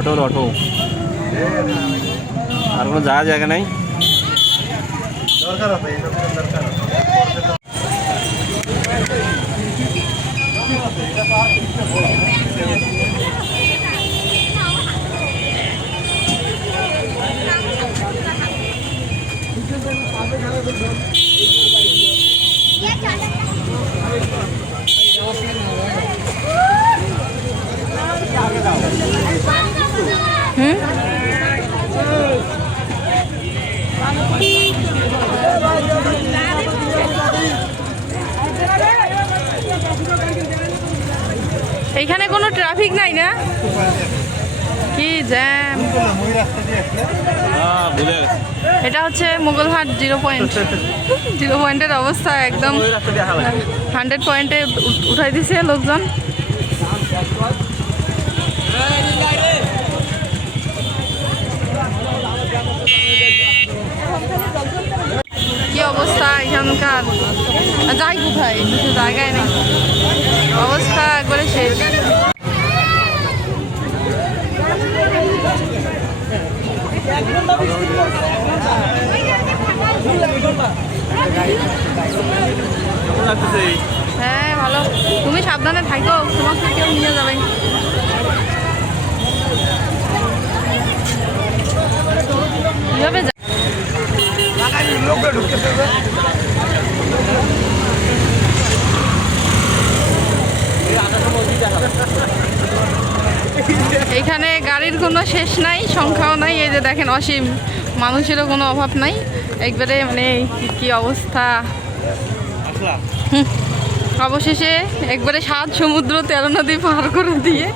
অটোর অটো, আর কোনো যাওয়ার জায়গা নাই। এইখানে কোনো ট্রাফিক নাই না? কি জ্যাম! এটা হচ্ছে মোগলহাট 0 পয়েন্ট। 0 পয়েন্টের অবস্থা একদম 100 পয়েন্টে উঠাই দিছে লোকজন। কি অবস্থা এখানকার, যাই কোথায়, কিছু জায়গায় নেই, অবস্থা একবারে শেষ। হ্যাঁ ভালো, তুমি সাবধানে থাকো, তোমাকে কেউ নিয়ে যাবে। কিভাবে এইখানে গাড়ির কোনো শেষ নাই, সংখ্যাও নাই। এই যে দেখেন অসীম, মানুষেরও কোনো অভাব নাই একবারে, মানে কি অবস্থা। অবশেষে একবারে 7 সমুদ্র 13 নদী পার করে দিয়ে,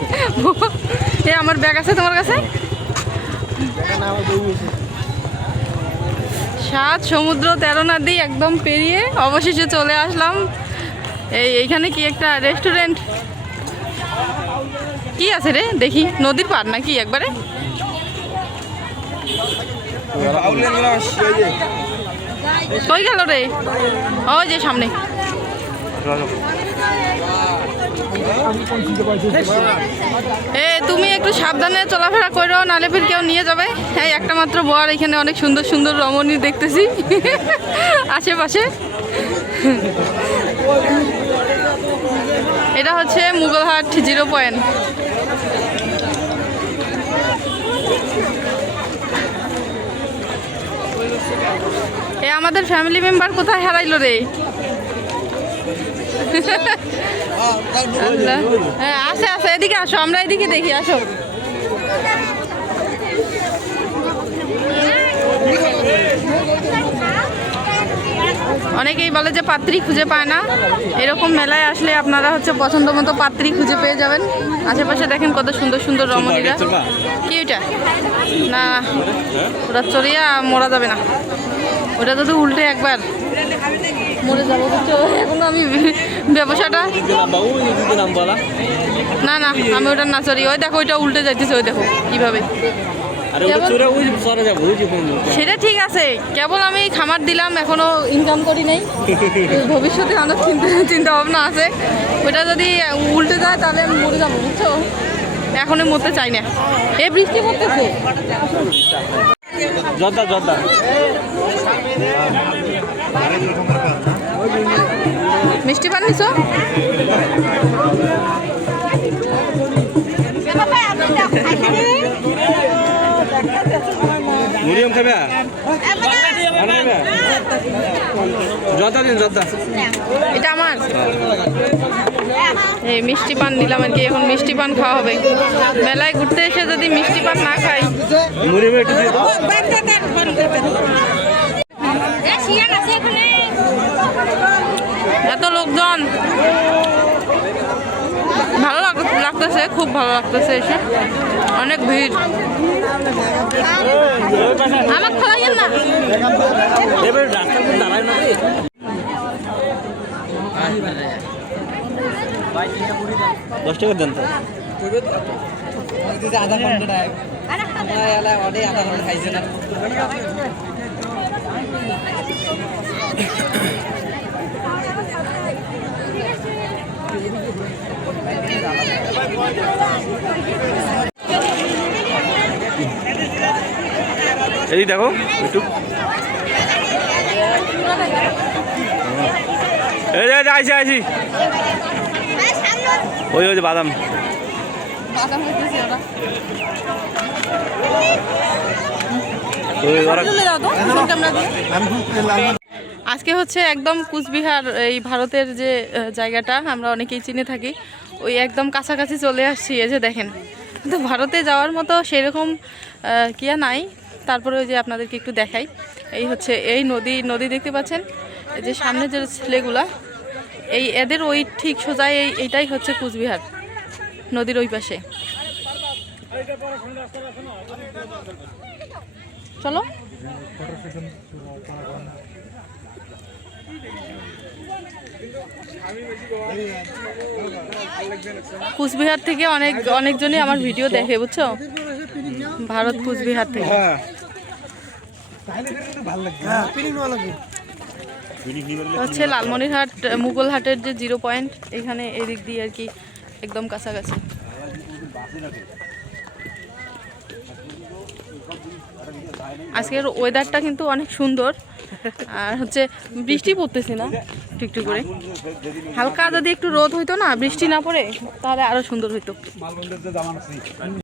এ আমার ব্যাগ আছে তোমার কাছে? 7 সমুদ্র 13 নদী একদম পেরিয়ে অবশেষে চলে আসলাম। এইখানে কি একটা রেস্টুরেন্ট, কি আছে রে দেখি, নদীর পার নাকি একবারে? কই গেল রে? ওই যে সামনে। তুমি একটু সাবধানে চলাফেরা করো, নাহলে ফির কেউ নিয়ে যাবে। হ্যাঁ, একটা মাত্র বর, এখানে অনেক সুন্দর সুন্দর রমণী দেখতেছি আশেপাশে। এটা হচ্ছে মোগলহাট 0 পয়েন্ট। আমাদের ফ্যামিলি মেম্বার কোথায় হারাইলো রে? হ্যাঁ আছে আছে, এদিকে আসো, আমরা এদিকে দেখি, আসো। অনেকেই বলে যে পাত্রী খুঁজে পায় না, এরকম মেলায় আসলে আপনারা হচ্ছে পছন্দ মতো পাত্রী খুঁজে পেয়ে যাবেন। আশেপাশে দেখেন কত সুন্দর সুন্দর রমণীরা। কি ওইটা? না, ওটা চড়িয়া মরা যাবে না, ওটা যদি উল্টে একবার মরে যাবো, বুঝছো? এখন আমি ব্যবসাটা, না না আমি ওটা না চড়ি। ওই দেখো ওইটা উল্টে যাইতেছে, ওই দেখো কিভাবে। সেটা ঠিক আছে, কেবল আমি খামার দিলাম, এখনো ইনকাম করি নাই। ভবিষ্যতে অনেক চিন্তা ভাবনা আছে, ওটা যদি উল্টে যায় তাহলে আমি মরে যাবো, বুঝছো? এখনই মরতে চাই না। এ বৃষ্টি পড়তেছে। মিষ্টি পান নিছো? মুড়িয়ম খাবে? এটা আমার এই মিষ্টি পান নিলাম আর কি। এখন মিষ্টি পান খাওয়া হবে। মেলায় ঘুরতে এসে যদি মিষ্টি পান না খাই, এত লোকজন, ভালো লাগতেছে, খুব ভালো লাগতেছে এসে, অনেক ভিড়। আমার খাওয়াইয়েন না, 10 টাকা দেন তো। আধা ঘন্টা আধা ঘন্টা খাইছে না। এদিক দেখো একটু। এই যে আইসি আইসি, ওই ওই যে বাদাম। বাদাম হইতেছে ওরা। ওই ওরা তুলে দাও তো ফোন ক্যামেরা দিয়ে। আজকে হচ্ছে একদম কুচবিহার, এই ভারতের যে জায়গাটা আমরা অনেকেই চিনে থাকি, ওই একদম কাছাকাছি চলে আসছি। এই যে দেখেন, কিন্তু ভারতে যাওয়ার মতো সেরকম কিয়া নাই, তারপরে ওই যে আপনাদেরকে একটু দেখাই। এই হচ্ছে এই নদী দেখতে পাচ্ছেন, এই যে সামনে যে ছেলেগুলা, এই এদের ওই ঠিক সোজা এইটাই হচ্ছে কুচবিহার, নদীর ওই পাশে। চলো। কুচবিহার থেকে অনেকজনই আমার ভিডিও দেখে, বুঝছো, ভারত কুচবিহার থেকে। হচ্ছে লালমনিরহাট মুগলহাটের যে 0 পয়েন্ট, এখানে এদিক দিয়ে আর কি একদম কাছাকাছি। আজকের ওয়েদারটা কিন্তু অনেক সুন্দর, আর হচ্ছে বৃষ্টি পড়তেছে না, একটু করে হালকা যদি একটু রোদ হইতো না, বৃষ্টি না পড়ে, তাহলে আরো সুন্দর হইতো।